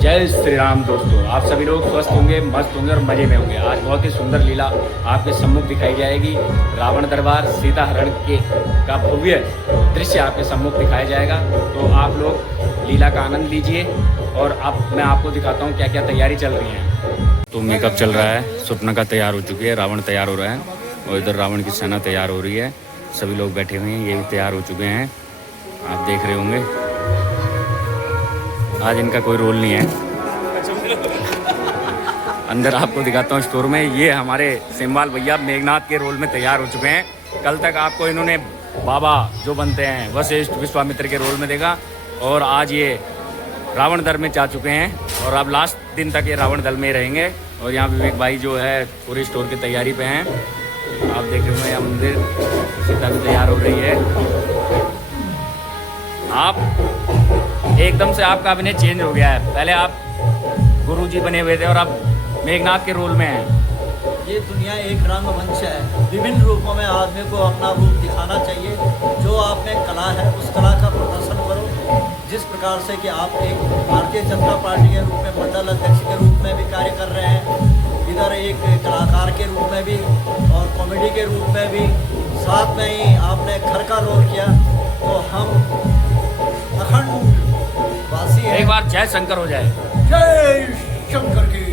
जय श्री राम दोस्तों, आप सभी लोग स्वस्थ होंगे, मस्त होंगे और मजे में होंगे। आज बहुत ही सुंदर लीला आपके सम्मुख दिखाई जाएगी। रावण दरबार सीता हरण के का भव्य दृश्य आपके सम्मुख दिखाया जाएगा। तो आप लोग लीला का आनंद लीजिए और मैं आपको दिखाता हूँ क्या क्या तैयारी चल रही है। तो मेकअप चल रहा है, सुपना तैयार हो चुकी है, रावण तैयार हो रहा है और इधर रावण की सेना तैयार हो रही है। सभी लोग बैठे हुए हैं, ये भी तैयार हो चुके हैं, आप देख रहे होंगे। आज इनका कोई रोल नहीं है। अंदर आपको दिखाता हूँ स्टोर में, ये हमारे सिम्बाल भैया मेघनाथ के रोल में तैयार हो चुके हैं। कल तक आपको इन्होंने बाबा जो बनते हैं वशिष्ठ विश्वामित्र के रोल में देखा और आज ये रावण दल में जा चुके हैं और अब लास्ट दिन तक ये रावण दल में रहेंगे। और यहाँ विवेक भाई जो है पूरी स्टोर की तैयारी पे हैं। आप देख रहे हैं मंदिर सीता भी तैयार हो रही है। आप एकदम से आपका अभिनय चेंज हो गया है। पहले आप गुरुजी बने हुए थे और अब मेघनाथ के रोल में हैं। ये दुनिया एक रंगमंच है, विभिन्न रूपों में आदमी को अपना रूप दिखाना चाहिए। जो आप में कला है उस कला का प्रदर्शन करो। जिस प्रकार से कि आप एक भारतीय जनता पार्टी के रूप में मंडल अध्यक्ष के रूप में भी कार्य कर रहे हैं, इधर एक कलाकार के रूप में भी और कॉमेडी के रूप में भी, साथ में ही आपने घर का रोल किया। तो हम अखंड वासी हैं। एक बार जय शंकर हो जाए। जय शंकर की।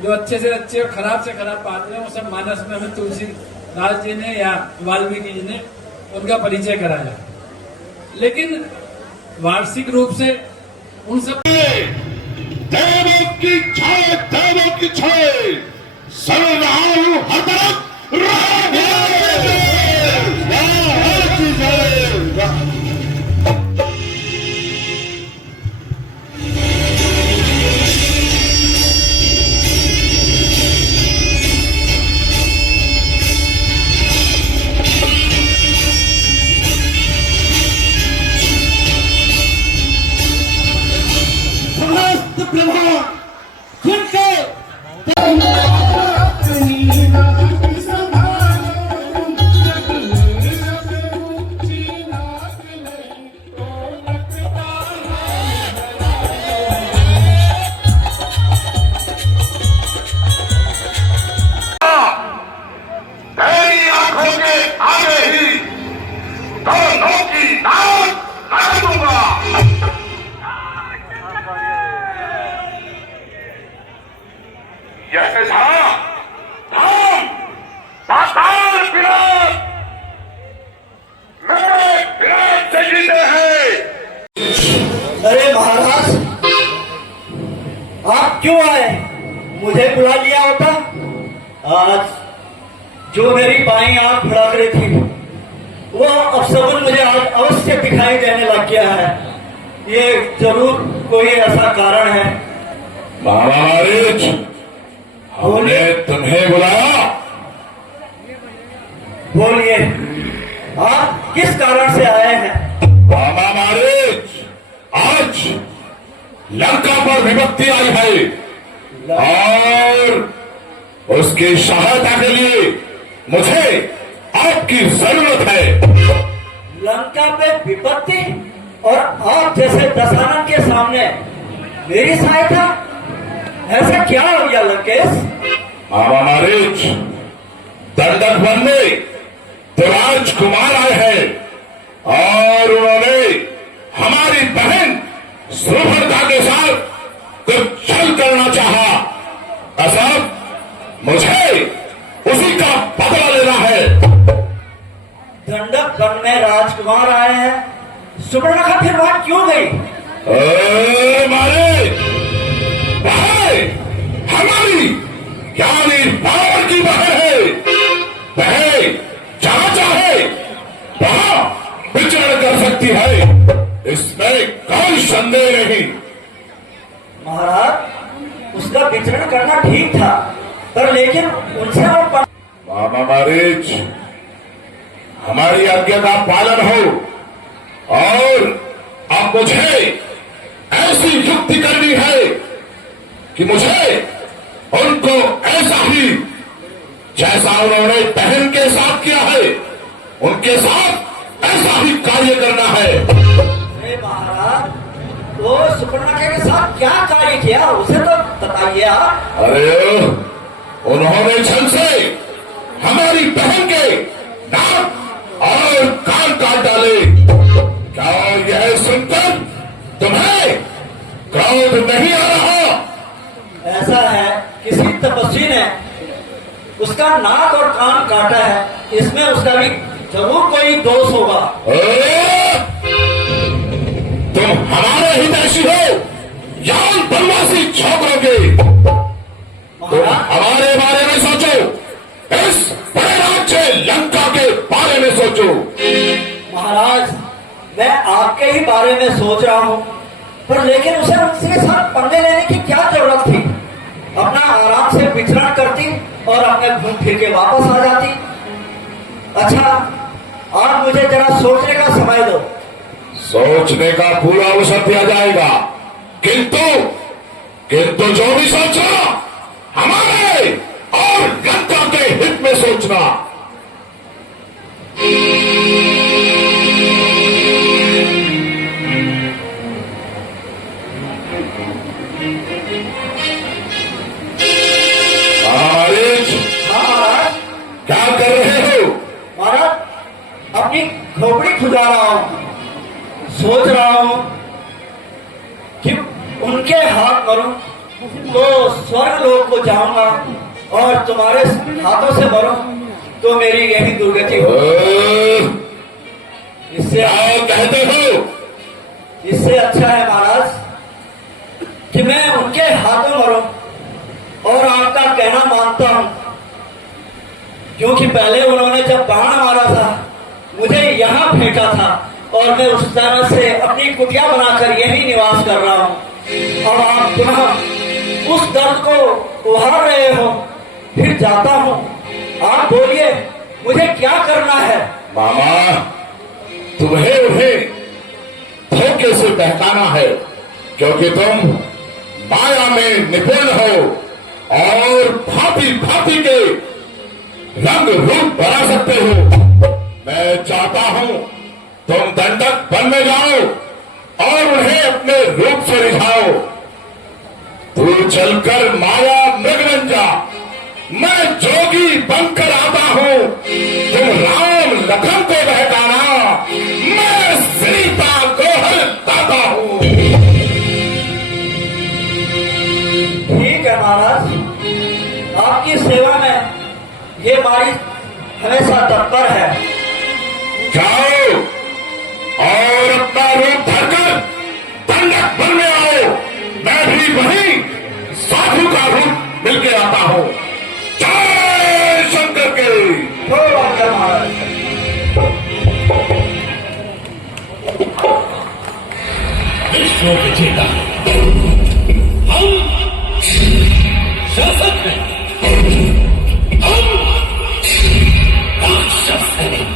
जो अच्छे से अच्छे और खराब से खराब पात्र हैं वो सब मानस में हमें तुलसीदास जी ने या वाल्मीकि जी ने उनका परिचय कराया। लेकिन वार्षिक रूप से उन सब देवों की छाए, देवों की छाए सर्वहारु हर तरफ अरे महाराज, आप क्यों आए? मुझे बुला लिया होता। आज जो मेरी बाईं आंख फड़क रही थी वो अपशगुन मुझे आज अवश्य दिखाई देने लग गया है। ये जरूर कोई ऐसा कारण है। महाराज, हमने तुम्हें बुलाया। बोलिए, आप किस कारण से आए हैं? बाबा महाराज, आज लंका पर विपत्ति आई है और उसकी सहायता के लिए मुझे आपकी जरूरत है। लंका पे विपत्ति और आप जैसे दशानन के सामने मेरी सहायता? ऐसा क्या हो गया लंकेश? बाबा महाराज, दंडक बनने तो राजकुमार आए हैं और उन्होंने हमारी बहन सुभद्रा के साथ कुछ छल करना चाहा। अब मुझे उसी का बदला लेना है। दंडक वन में राजकुमार आए हैं, सुभद्रा का फिर वहां क्यों गई? हमारी यानी रावण की बहन है। वह जहां चाहे वहां विचरण कर सकती है, इसमें कोई संदेह नहीं। महाराज, उसका विचरण करना ठीक था, पर लेकिन उनसे वो बाबा महाराज, हमारी आज्ञा का पालन हो और अब मुझे ऐसी युक्ति करनी है कि मुझे उनको ऐसा ही, जैसा उन्होंने बहन के साथ किया है, उनके साथ ऐसा ही कार्य करना है। अरे महाराज, वो सुपर्णा के साथ क्या कार्य किया उसे तो बताइए आप। अरे उन्होंने छल से हमारी बहन के नाक और कान काट डाले। क्या यह सुनकर तुम्हें क्रोध नहीं आ रहा? ऐसा है, किसी तपस्वी ने उसका नाक और कान काटा है, इसमें उसका भी जरूर कोई दोष होगा। तुम हमारे हितैषी हो या उन बनवासी छोकरों के? तुम हमारे बारे में सोचो, इस बड़े राज्य लंका के बारे में सोचो। महाराज, मैं आपके ही बारे में सोच रहा हूँ, पर लेकिन उसे उसके साथ पंगे लेने की क्या जरूरत थी? अपना आराम से विचरण करती और अपने घूम फिर के वापस आ जाती। अच्छा, आप मुझे जरा सोचने का समय दो। सोचने का पूरा अवसर दिया जाएगा, किंतु जो भी सोचना हमारे और लंका के हित में सोचना। महाराज, क्या कर रहे हो? महाराज, अपनी खोपड़ी खुजा रहा हूँ, सोच रहा हूँ कि उनके हाथ मरूं तो स्वर्ग लोक को जाऊंगा और तुम्हारे हाथों से मरूं तो मेरी यही दुर्गति हो। इससे क्या कहते हो? इससे अच्छा है महाराज कि मैं उनके हाथों मरूं और आपका कहना मानता हूं, क्योंकि पहले उन्होंने जब बाण मारा था मुझे यहाँ फेंका था और मैं उस तरह से अपनी कुटिया बनाकर यही निवास कर रहा हूँ। अब आप पुनः उस दर्द को उभार रहे हो, फिर जाता हूँ। आप बोलिए, मुझे क्या करना है? मामा, तुम्हें उन्हें धोखे से बहकाना है, क्योंकि तुम माया में निपुण हो और भांति भांति के रंग रूप बना सकते हो। मैं चाहता हूं तुम दंडक वन में जाओ और उन्हें अपने रूप से रिझाओ। तू चलकर माया मृग बन जा, मैं जोगी बनकर आता हूं। तुम राम लखन को बहकाना, मैं सीता को हटाता हूं। ठीक है महाराज, आपकी सेवा में ये बारी हमेशा तत्पर है। जाओ और अपना रूप धरकर दंडक वन में आओ। मैं भी वहीं साधु का रूप मिलकर आता हूं। जय शंकर के। महाराज, विश्व विजेता हम शासक हैं, हम राक्षस हैं।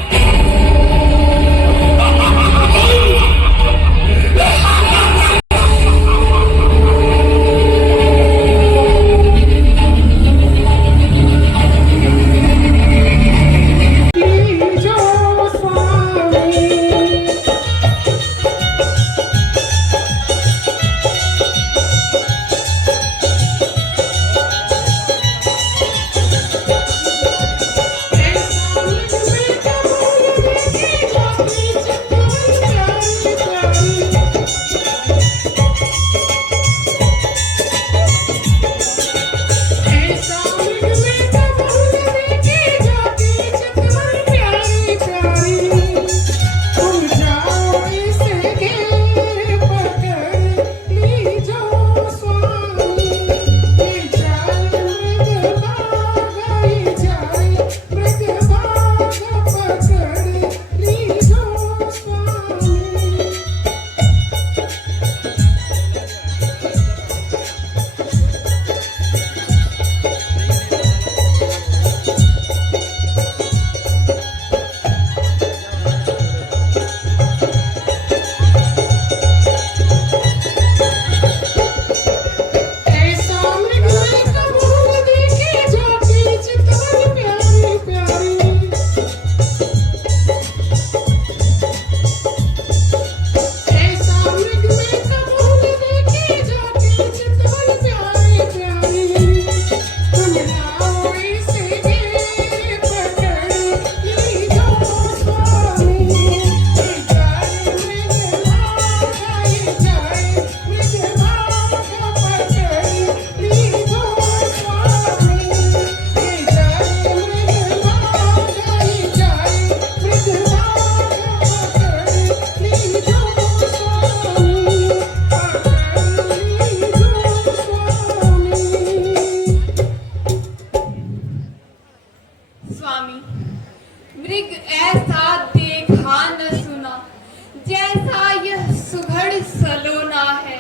बड़ सलोना है।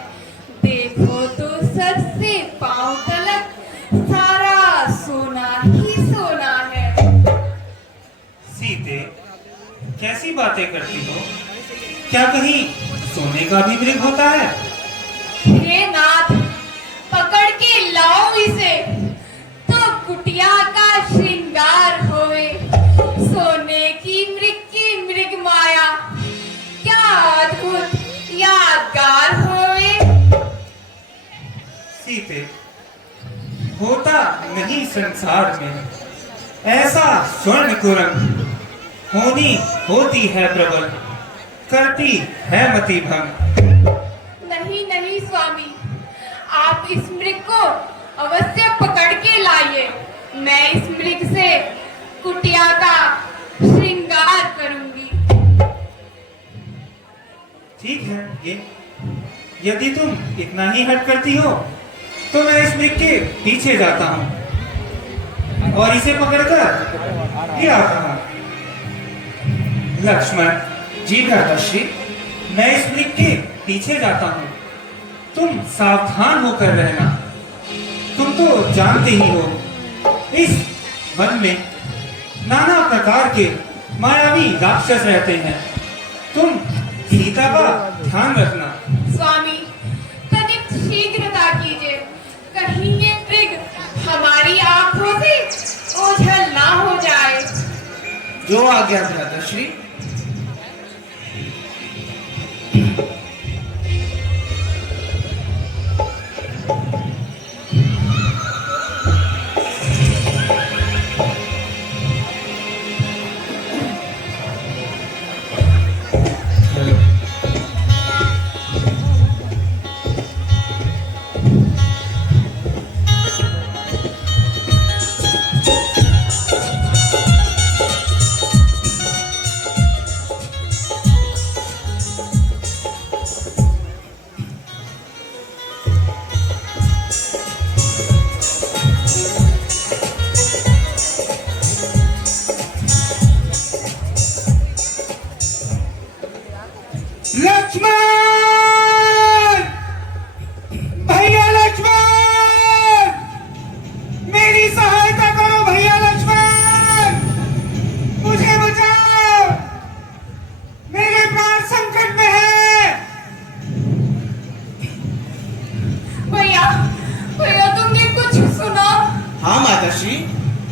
देखो तो सर से पांव तलक सारा सोना ही सोना है। सीते, कैसी बातें करती हो? क्या कहीं सोने का भी मृग होता है? हे नाथ, पकड़ के लाओ इसे तो कुटिया का श्रृंगार होए। सोने की मृग माया क्या अद्भुत यादगार होए। सीते, होता नहीं संसार में ऐसा स्वर्ण कुरंग। होनी होती है प्रबल, करती है मति भंग। नहीं नहीं स्वामी, आप इस मृग को अवश्य पकड़ के लाइए। मैं इस मृग से कुटिया का श्रृंगार करूंगी। ठीक है, ये यदि तुम इतना ही हट करती हो तो मैं इस मृग के पीछे जाता हूँ और इसे पकड़कर ले आता हूँ। लक्ष्मण जी, भ्राताश्री, मैं इस मृग के पीछे जाता हूँ। तुम सावधान होकर रहना। तुम तो जानते ही हो, इस वन में नाना प्रकार के मायावी राक्षस रहते हैं। तुम सीता का ध्यान रखना। स्वामी, तनिक शीघ्रता कीजिए, कहीं ये मृग हमारी आंखों से ओझल ना हो जाए। जो आज्ञा भ्राताश्री।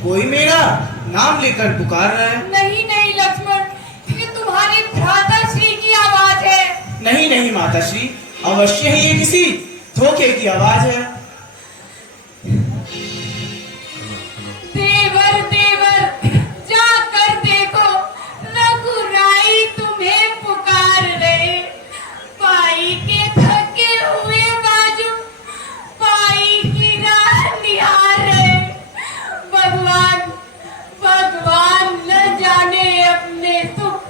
कोई मेरा नाम लेकर पुकार रहा है। नहीं नहीं लक्ष्मण, ये तुम्हारे भ्राताश्री की आवाज है। नहीं नहीं माताश्री, अवश्य ही ये किसी धोखे की आवाज है। देवर देवर, जाकर देखो, रघुराई तुम्हें पुकार रहे। पाई के थके हुए बाजू पाई की राह निहार रहे। भगवान भगवान न जाने अपने सुख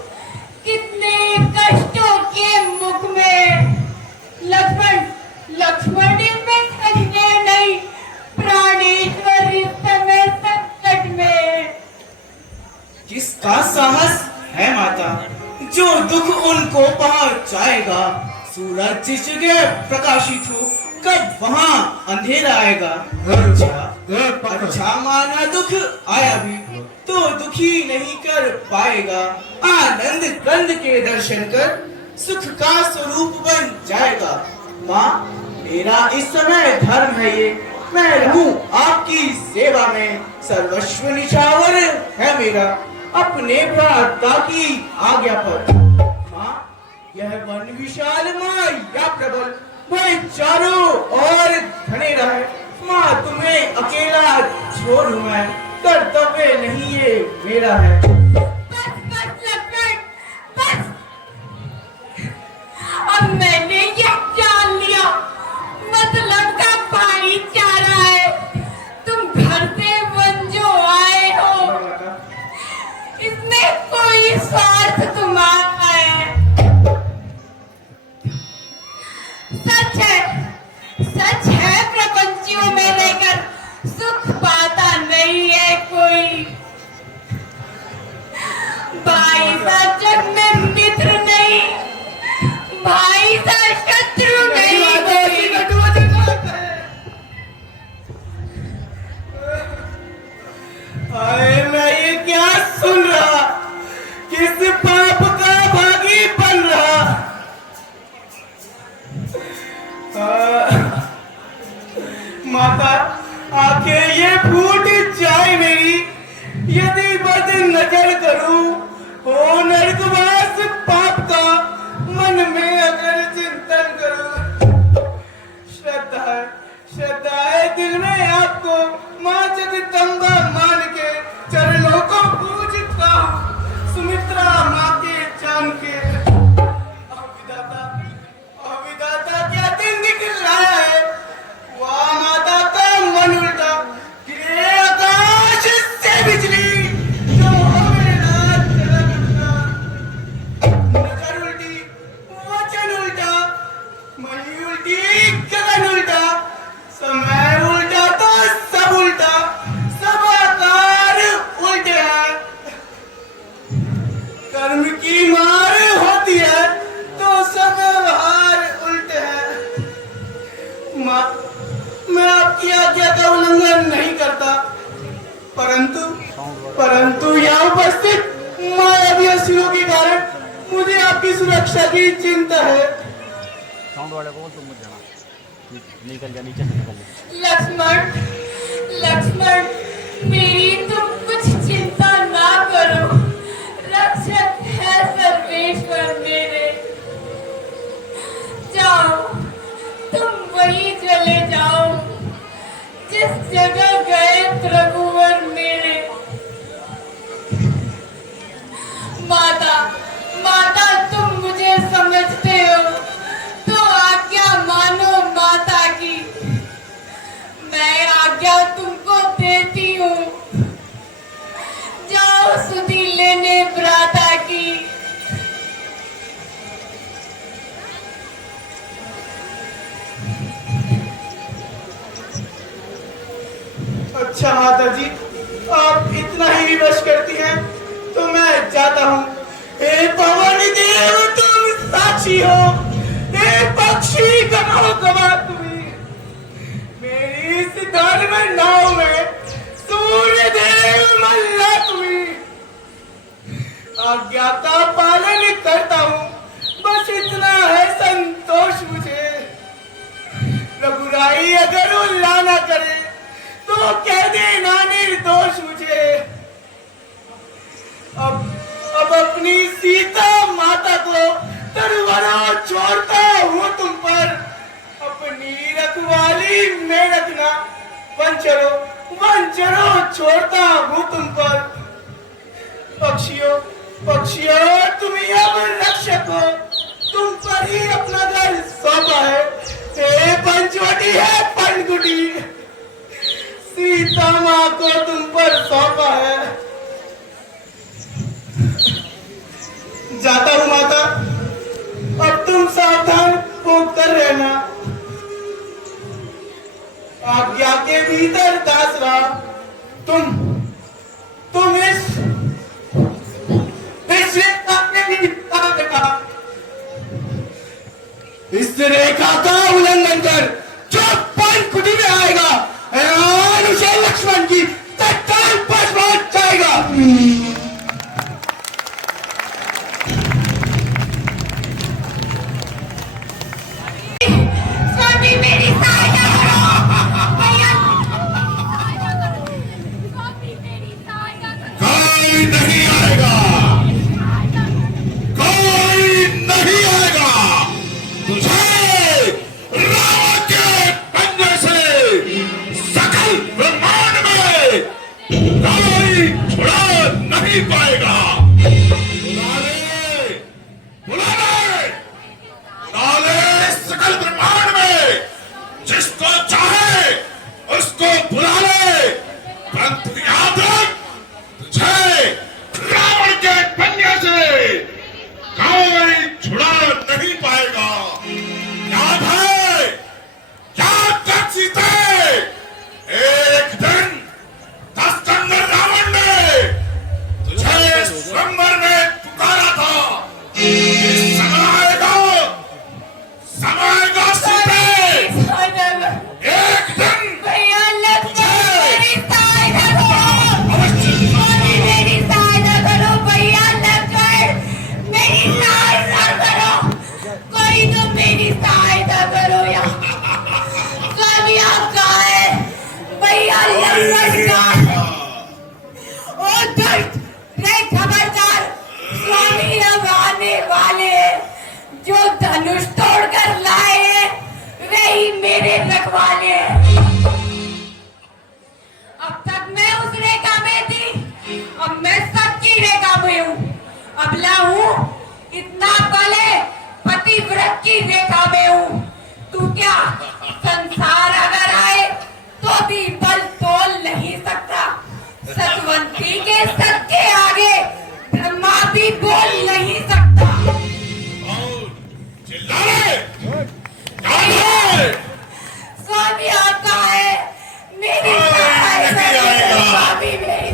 कितने कष्टों के मुख में। लक्ष्मण लक्ष्मण इनमें खजने नहीं, प्राणेश्वर इस समय संकट में। किसका साहस है माता, जो दुख उनको पहुंचाएगा। सूरज जिस जगह प्रकाशित हो, कब वहां अंधेरा आएगा। अच्छा माना दुख आया भी तो दुखी नहीं कर पाएगा। आनंद कंद के दर्शन कर सुख का स्वरूप बन जाएगा। माँ, मेरा इस समय धर्म है ये, मैं रहूं आपकी सेवा में। सर्वस्व निछावर है मेरा, अपने भ्राता की आज्ञा पर। माँ, यह वन विशाल माया प्रबल, मैं चारों ओर घने रहे। माँ, तुम्हें अकेला छोड़ूं मैं, कर्तव्य नहीं ये मेरा है। बस बस लक्ष्मण, बस। अब मैंने ये जान लिया, मतलब का भाईचारा है। तुम घर से वन जो आए हो, इसमें कोई स्वार्थ तुम्हारा है। सच है प्रपंचियों में रहकर सुख पाता नहीं है कोई। भाई सा जग में मित्र नहीं, भाई सा दिल में आपको माँ जगदम्बा मान के चरणों को पूजता हूँ। सुमित्रा माँ के जान के विधाता क्या दिन दिखलाया है। वाह माता का मन उल्टा गिरे आकाश से बिजली जो हमें रात चला उल्टा। नजर उल्टी वचन उल्टा मही उल्टी गगन उल्टा समय उल्टा तो सब उल्टा सब आकार उल्टे हैं। कर्म की मार होती है तो सब व्यवहार उल्टे हैं। माँ मैं आपकी आज्ञा का उल्लंघन नहीं करता परंतु यहाँ उपस्थित मायावी असुरों के कारण मुझे आपकी सुरक्षा की चिंता है। लक्ष्मण लक्ष्मण मेरी तुम कुछ चिंता ना करो। रक्षक है सर्वेश्वर मेरे। जाओ तुम वहीं चले जाओ जिस जगह गए रघुवर मेरे। माता माता तुम मुझे समझते हो तो आज्ञा मानो माता की। मैं आज्ञा तुमको देती हूँ। जाओ सुधि लेने भ्राता की। अच्छा माता जी आप इतना ही विवश करती हैं तो मैं जाता हूँ। हे पवन देव तुम साक्षी हो। हे पक्षी गवाह गवाह तुम्ही। मेरी इस धर्म नाव में सूर्य देव मल्ला तुम्ही। आज्ञा का पालन करता हूँ बस इतना है संतोष मुझे। रघुराई अगर उल्ला ना करे तो कह देना निर्दोष मुझे। अब अपनी सीता माता को तलवारों छोड़ता हूँ तुम पर। अपनी रखवाली में रखना वंचरों छोड़ता हूँ तुम पर। पक्षियों तुम ही अब रक्षक हो। तुम पर ही अपना घर सौंपा है। हे पंचवटी है पंचकुटी सीता माँ को तुम पर सौंपा है। जाता हूँ माता अब तुम सावधान होकर रहना। आज्ञा के भीतर दास रहा। तुम इस रेखा का उल्लंघन कर जो पंचकुटी में आएगा उसे लक्ष्मण की तत्काल पास पहुंच जाएगा। स्वामी मेरी सहायता करो। स्वामी मेरी सहायता करो। कोई नहीं आएगा कोई नहीं आएगा तुझे रावण के पंजे से सकल ब्रह्मांड में की रेखा में हूँ। तू क्या संसार अगर आए तो भी बल तोल नहीं सकता। सतवंती के सत के आगे ब्रह्मा भी बोल नहीं सकता। स्वामी आता है, मेरी सहाय करिए, स्वामी मेरी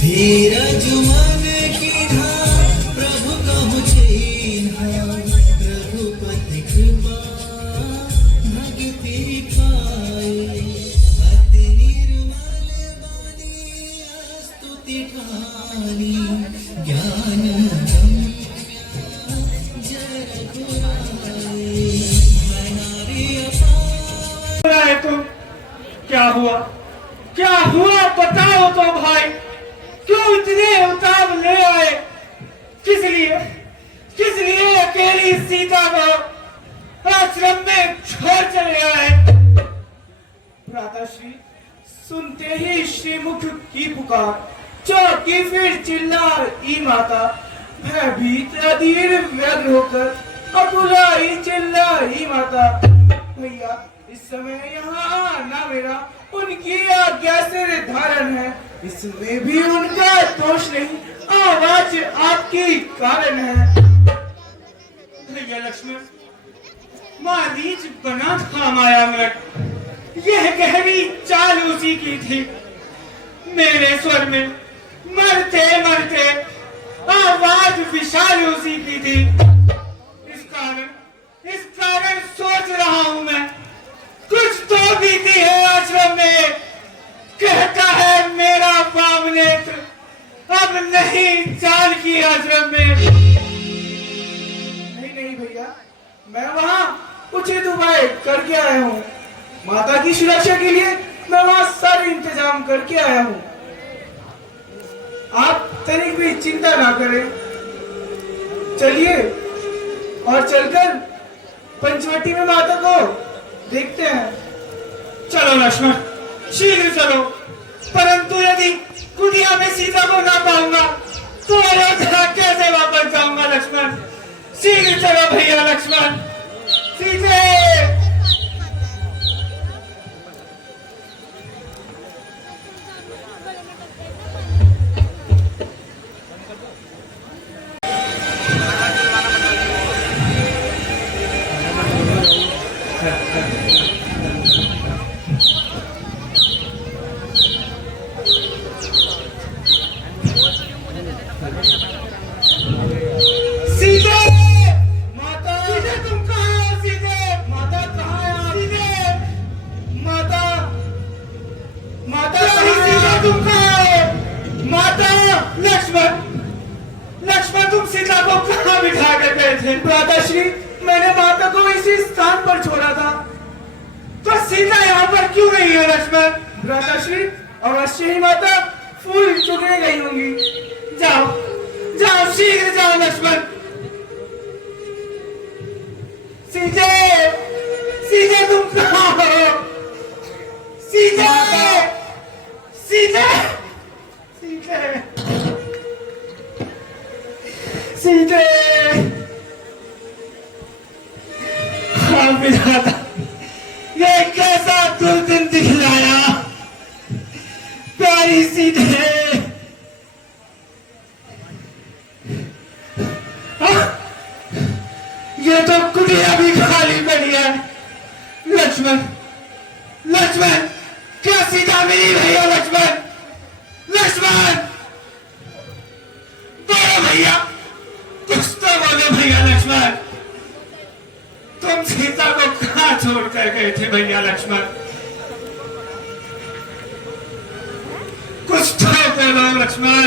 धीरज मन की धार प्रभु कहु छीना, रघुपति कृपा भक्ति पाई। अति निर्मल वाणी स्तुति ठानी, ज्ञान तुम क्या हुआ, क्या हुआ बताओ तो भाई। क्यों इतने उताव ले आए, किस लिए अकेली सीता को आश्रम में छोड़ चले आए। भ्राताश्री सुनते ही श्रीमुख की पुकार, चौकी फिर चिल्लाई माता। भयभीत अधीर व्यग्र होकर अकुलाई चिल्लाई माता। भैया इस समय यहाँ आना मेरा उनकी आज्ञा से निर्धारण है, इसमें भी उनका दोष नहीं, आवाज आपकी कारण है। भैया लक्ष्मण, मारीच बना था माया मृग, यह गहरी चाल उसी की थी। मेरे स्वर में मरते मरते आवाज विशाल उसी की थी। इस कारण सोच रहा हूं मैं, कुछ तो बीती है आश्रम में। कहता है मेरा वाम नेत्र अब नहीं चाल की आश्रम में। नहीं भैया, मैं वहाँ उचित उपाय करके आया हूँ। माता की सुरक्षा के लिए मैं वहाँ सारे इंतजाम करके आया हूँ। आप तनिक भी चिंता ना करें। चलिए और चलकर पंचवटी में माता को देखते हैं। चलो लक्ष्मण, शीघ्र चलो। परंतु यदि कुटिया में सीता को ना पाऊंगा तो अयोध्या कैसे वापस जाऊंगा लक्ष्मण। शीघ्र चलो भैया लक्ष्मण, सीधे। थे? भ्राताश्री, मैंने माता को इसी स्थान पर छोड़ा था। तो सीता यहाँ पर क्यों नहीं है लक्ष्मण? भ्राताश्री, अवश्य ही माता फूल चुगने गई होंगी। जाओ जाओ, शीघ्र जाओ लक्ष्मण। सीते, सीते तुम कहाँ हो? सीते, सीते, सीते, सीते। हाँ विधाता, ये कैसा दुर्दिन दिखलाया। प्यारी सीते, ये तो कुटिया भी खाली पड़ी है। लक्ष्मण, लक्ष्मण, क्या सीता मिली भैया? लक्ष्मण, लक्ष्मण, बोलो भैया, कुछ तो बोलो भैया। लक्ष्मण, तुम सीता को कहाँ छोड़ कर गए थे भैया? लक्ष्मण, कुछ तो बोलो लक्ष्मण।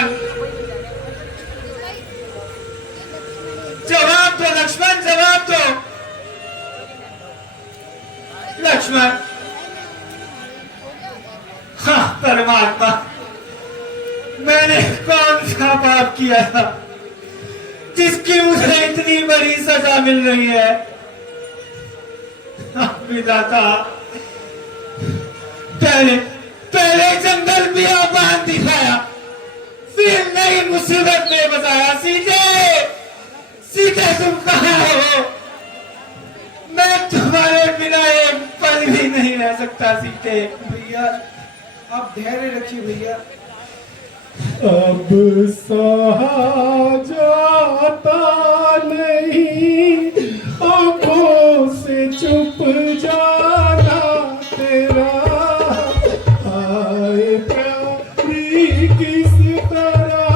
जवाब दो लक्ष्मण, जवाब दो लक्ष्मण। हाँ परमात्मा, मैंने कौन सा पाप किया था जिसकी मुझे इतनी बड़ी सजा मिल रही है? हाँ, विधाता, पहले पहले जंगल बियाबान दिखाया, फिर नई मुसीबत में बताया। सीते, सीते तुम कहाँ हो? मैं तुम्हारे बिना एक पल भी नहीं रह सकता। सीते भैया, आप धैर्य रखिए भैया। अब सहा जाता नहीं, आंखों से चुप जाना तेरा। आए प्यारी किस तरह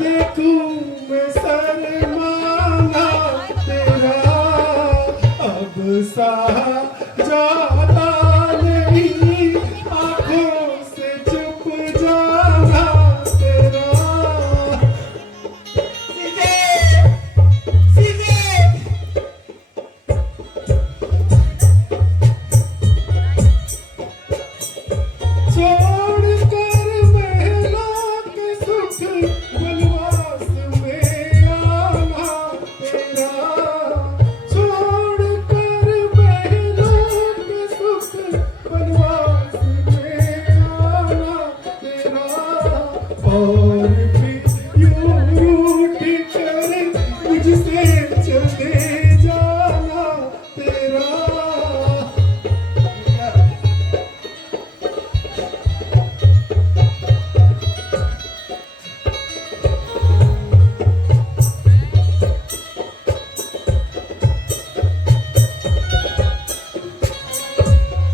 देखूं मैं शर्माना तेरा। अब सहा जाता नहीं, आंखों से चुप जाना तेरा। सीते, सीते, छोड़ कर महलों के सुख वनवास में आना तेरा। छोड़ कर महलों के सुख वनवास में आना तेरा। और भी यूं रूठ कर मुझसे चले जाना तेरा।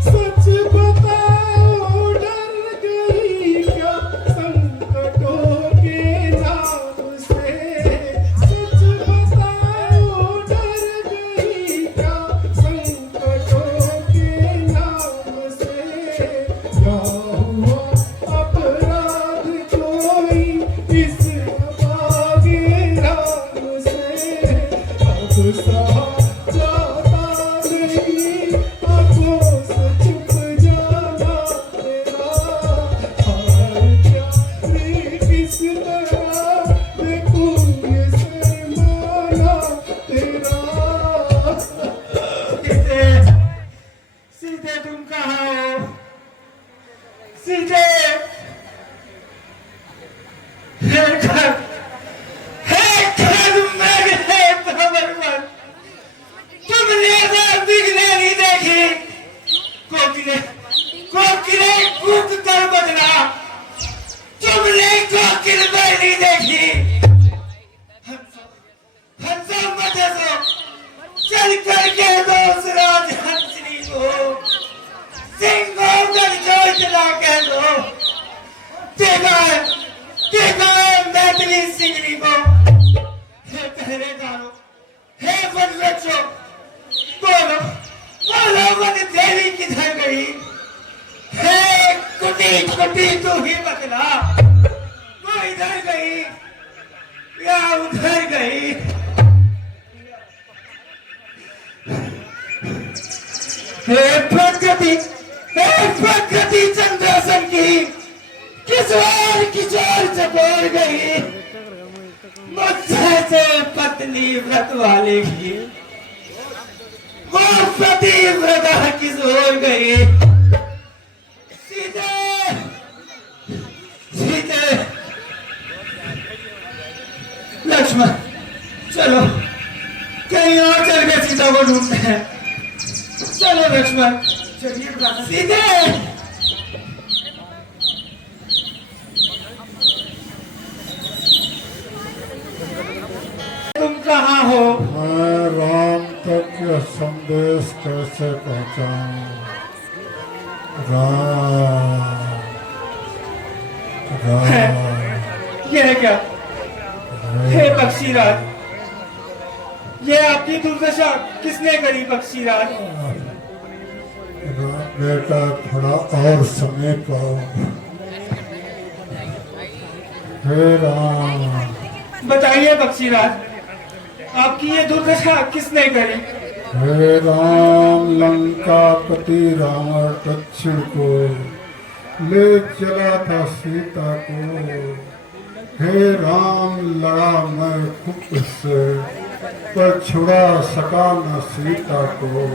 सच बताओ, डर गई क्या संकटों के नाम से? सच बताओ, डर गई क्या संकटों के नाम से? क्या हुआ अपराध कोई इस अभागे राम से? अब सहा जाता नहीं, आंखों से चुप जाना तेरा। हार प्यारी किस तरह देखूं ये शर्माना तेरा। सीते, सीते तुम कहाँ हो? सीते, हे घर, हे घर मेरे भंवर, तुमने तो बिगड़े नहीं देखी। कोकिले, कोकिले कूक कर बदला, तुमने कोकिल में नहीं देखी। हंसो मत हंसो, चल कर के दोस्त राज हंसनी को सिंगों कर जो चला कह दो। देखा है मैथिली सिंगनी को। हे पहरेदारों, हे वनरक्षकों, बोलो बोलो वन देवी किधर गई? हे कुटी कुटी तू ही बतला, वो इधर गई या उधर गई? प्रकृति चंद्रासन की किशोर किशोर चकोर गई, मुझसे से पत्नी व्रत वाले की वो पतिव्रता किशोर गई। सीते सीते लक्ष्मण चलो कहीं और चल के सीता को ढूंढते हैं। चलो लक्ष्मण चलिए सीते। तुम कहाँ हो? मैं राम तक यह संदेश कैसे पहुंचाऊं? राम राम ये है क्या? हे पक्षीराज, ये आपकी दुर्दशा किसने करी पक्षीराज? बेटा थोड़ा और समय पाओ। हे राम बताइए पक्षीराज, आपकी ये दुर्दशा किसने करी? हे राम, लंका पति रावण दक्षिण को ले चला था सीता को। हे राम, लड़ा मैं खूब से पर छुड़ा सका न सीता को।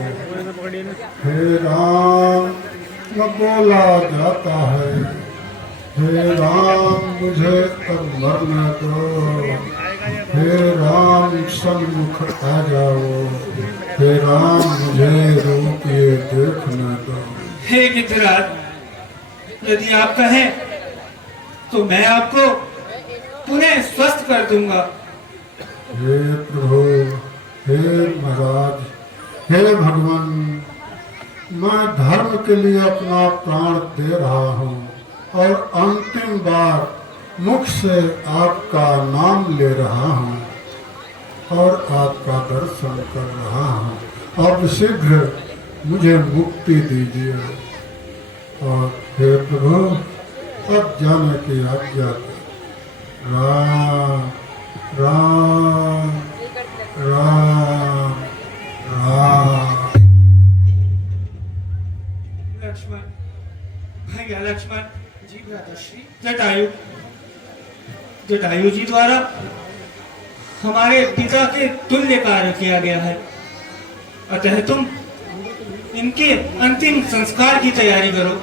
हे राम, न बोला जाता है। हे राम, मुझे अब मरने दो। हे राम, सन्मुख आ जाओ। हे राम, मुझे रोकिए देखने दो। हे गिद्धराज, यदि आप कहें तो मैं आपको पुनः स्वस्थ कर दूंगा। हे प्रभु, हे महाराज, हे भगवान, मैं धर्म के लिए अपना प्राण दे रहा हूँ और अंतिम बार मुख से आपका नाम ले रहा हूँ और आपका दर्शन कर रहा हूँ। अब शीघ्र मुझे मुक्ति दीजिए और हे प्रभु, अब जाने की आज्ञा दे। राम राम राम राम। लक्ष्मण, भैया लक्ष्मण जी भ्राताश्री। जटायु जी द्वारा हमारे पिता के तुल्य कार्य किया गया है, अतः तुम इनके अंतिम संस्कार की तैयारी करो।